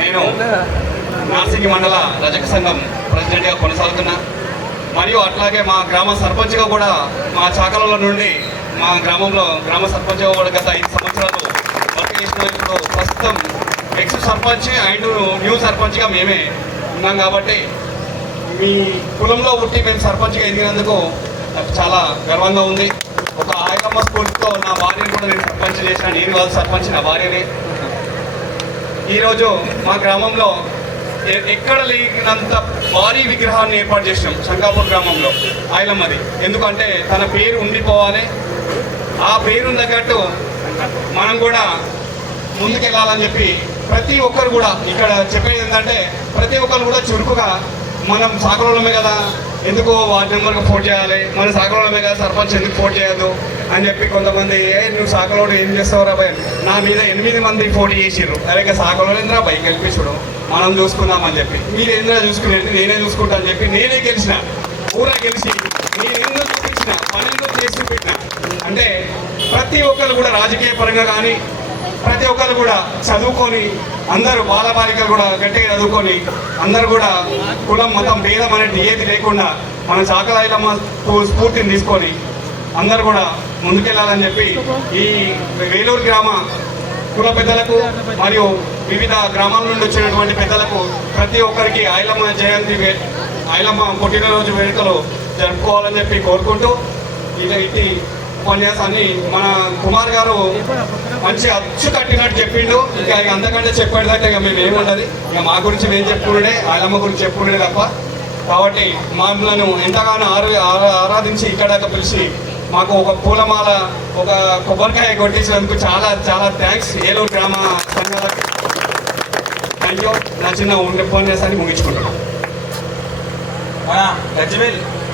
నేను నాసికి మండల రజక సంఘం ప్రెసిడెంట్గా కొనసాగుతున్నా. మరియు అట్లాగే మా గ్రామ సర్పంచ్గా కూడా మా చాకలలో నుండి మా గ్రామంలో గ్రామ సర్పంచ్గా కూడా గత ఐదు సంవత్సరాలు వర్క్ చేసిన ఇప్పుడు ప్రస్తుతం ఎక్స్ సర్పంచ్ అండ్ న్యూ సర్పంచ్గా మేమే ఉన్నాం కాబట్టి మీ కులంలో పుట్టి మేము సర్పంచ్గా ఎదిగినందుకు నాకు చాలా గర్వంగా ఉంది. ఒక ఆయకమ్మ స్ఫూర్తితో నా భార్యను కూడా నేను సర్పంచ్ చేసిన నేను కాదు సర్పంచ్ నా భార్యనే. ఈరోజు మా గ్రామంలో ఎ- ఎక్కడ లేనంత భారీ విగ్రహాన్ని ఏర్పాటు చేసినాం శంకాపూర్ గ్రామంలో ఆయలమ్మది. ఎందుకంటే తన పేరు ఉండిపోవాలి. ఆ పేరు తగ్గట్టు మనం కూడా ముందుకెళ్ళాలని చెప్పి ప్రతి ఒక్కరు కూడా ఇక్కడ చెప్పేది ఏంటంటే ప్రతి ఒక్కరు కూడా చురుకుగా మనం సాకరోళమే కదా ఎందుకు వార్డు నెంబర్కి పోటీ చేయాలి? మన సాకరోళమే కదా సర్పంచ్ ఎందుకు పోటీ చేయదు అని చెప్పి కొంతమంది ఏ నువ్వు సాకలోడు ఏం చేస్తావురా భయ్? నా మీద ఎనిమిది మంది పోటీ చేసిర్రు. అలాగే ఇక సాకలోడు ఏంద్రా బైక్ గెలిపించుడు మనం చూసుకుందామని చెప్పి. మీరు ఎందుకు చూసుకునేది? నేనే చూసుకుంటా అని చెప్పి నేనే గెలిచిన. ఊరే గెలిచి నేనేందో చూపించిన? ఎందుకు చేసి పెట్టిన? అంటే ప్రతి ఒక్కరు కూడా రాజకీయ పరంగా కానీ ప్రతి ఒక్కరు కూడా చదువుకొని అందరూ బాలబాలికలు కూడా గట్టిగా చదువుకొని అందరూ కూడా కులం మతం భేదం అనేది ఏది లేకుండా మన చాకలాయిలమ్మ స్ఫూర్తిని తీసుకొని అందరూ కూడా ముందుకెళ్ళాలని చెప్పి ఈ వేలూరు గ్రామ కుల పెద్దలకు మరియు వివిధ గ్రామాల నుండి వచ్చినటువంటి పెద్దలకు ప్రతి ఒక్కరికి ఐలమ్మ జయంతి వే- ఐలమ్మ పుట్టినరోజు వేడుకలు జరుపుకోవాలని చెప్పి కోరుకుంటూ ఇలా ఇట్టి ఉపన్యాసాన్ని మన కుమార్ గారు మంచి అచ్చు కట్టినట్టు చెప్పిండు. ఇక ఇక అంతకంటే చెప్పేదాకా ఇక మేము ఏముండదు. ఇక మా గురించి మేము చెప్పుకునే ఆయనమ్మ గురించి చెప్పుకునే తప్ప. కాబట్టి మమ్మల్ని ఎంతగానో ఆరా ఆరాధించి ఇక్కడ పిలిచి మాకు ఒక పూలమాల ఒక కొబ్బరికాయ కొట్టించినందుకు చాలా చాలా థ్యాంక్స్ ఏలూరు గ్రామ సంఘాలకు. థ్యాంక్ యూ నా చిన్న ఉపన్యాసాన్ని ముగించుకుంటున్నాను. మన గజ్వేల్.